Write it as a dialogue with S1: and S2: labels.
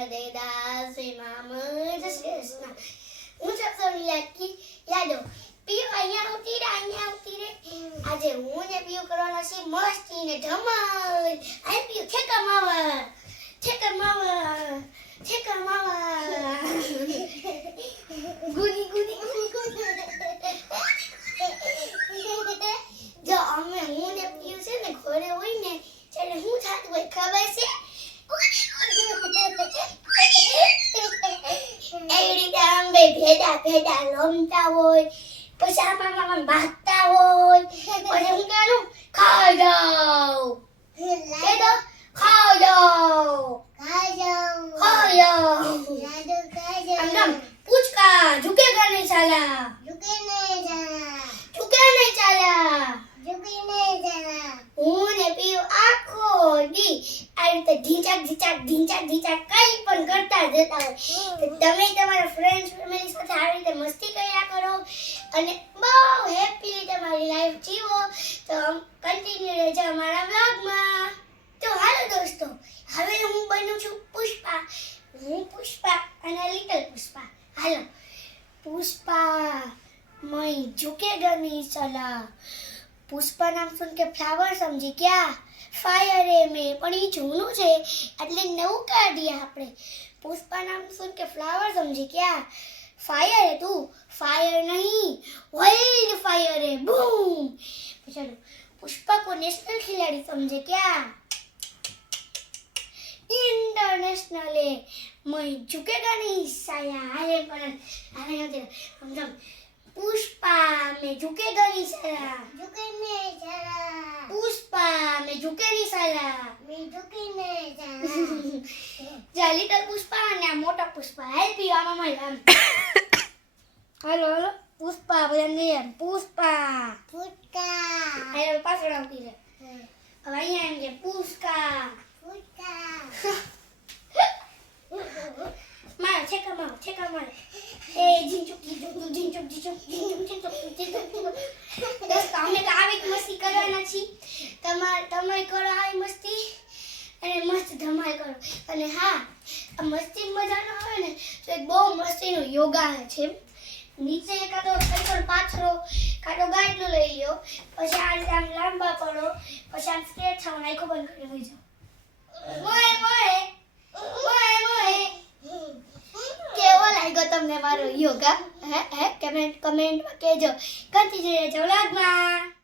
S1: નર્મદે દાસીમાં મજ શ્રેષ્ઠ હું સબ સોની કી યાદો પીઓ અહીંયા આવતી રે અહીંયા આવતી રે આજે હું ને પીઓ કરવાનો છે મસ્તી ને ધમાલ આ પીઓ ઠેકા માવા ઠેકા માવા ઠેકા માવા ગુની ગુની ગુની જો અમે હું ને પીઓ છે ને ઘરે હોય ને ત્યારે હું થતું હોય ખબર છે એવી રીતે આમ બે ભેડા ભેડા રમતા હોય પછી આમાં આમાં ભાગતા હોય પછી હું કહેવાનું ખાઈ કહી દો ખાઈ જાઓ ખાઈ જાઓ આમ આમ પૂચકા ઝુકેગા નહીં સાલા ઝુકે નહીં ચાલા હું ને પીયું આખો દી આ રીતે ઢીંચાક ઢીંચાક ઢીંચાક ઢીંચાક કંઈ પણ કરતા જતા હોય. તમે તમારા ફ્રેન્ડ ફેમિલી સાથે આવી રીતે મસ્તી કર્યા કરો અને બહુ હેપી તમારી લાઈફ જીવો. તો કન્ટિન્યુ રહેજો અમારા વ્લોગમાં તો હાલો દોસ્તો હવે હું બનું છું પુષ્પા. હું પુષ્પા અને લિટલ પુષ્પા. હાલો. પુષ્પા મય ઝુકે ગમી સલાહ. પુષ્પા નામ સુન કે ફ્લાવર સમજી ગયા ફાયર એ મે પણ એ જૂનું છે એટલે નવું કાઢીએ આપણે પુષ્પા નામ સુન કે ફ્લાવર સમજી ગયા ફાયર એ તું ફાયર નહીં વાઇલ્ડ ફાયર એ બૂમ ચલો પુષ્પા કો નેશનલ खिलाड़ी સમજે ક્યા इंटरनेशनल है मैं झुकेगा नहीं साया अरे पर अरे पुष्पा में झुकेगा नहीं साया झुकेगा ઝૂકેની સાલા. મેં ઝૂકીને જા લિટલ પુષ્પા અને આ મોટા પુષ્પા. હેલ્પ યુ આમાં મળી હેલો હાલો. પુષ્પા બધાને લઈ એમ પુષ્પા. પુષ્કા હાલો પાછળ આવતી છે હવે અહીંયા એમ છે પુષ્કા પુષ્કા મારો છેકા મારો છેકા મારે. એ જીંચુક ઝીંચુક જીંચુક જીંચુક જીંચુક તમારે તમારી કરો આ મસ્તી. અને મસ્ત ધમાલ કરો. અને હા, આ મસ્તી મજાનો આવે ને, તો એક બહુ મસ્તીનો યોગા છે. નીચે કાં તો કંઈક પાથરો કાં તો ગાડલો લઈ લો પછી આ આમ લાંબા પડો. પછી આમ સ્કેચ થવાનું આખો બંધ કરી હોઈ જાઓ. મોએ મોએ મોએ મોએ. કેવો લાગ્યો તમને મારો યોગા? હે હે કમેન્ટ કમેન્ટમાં કહેજો. કંથી જઈએ છો વ્લોગમાં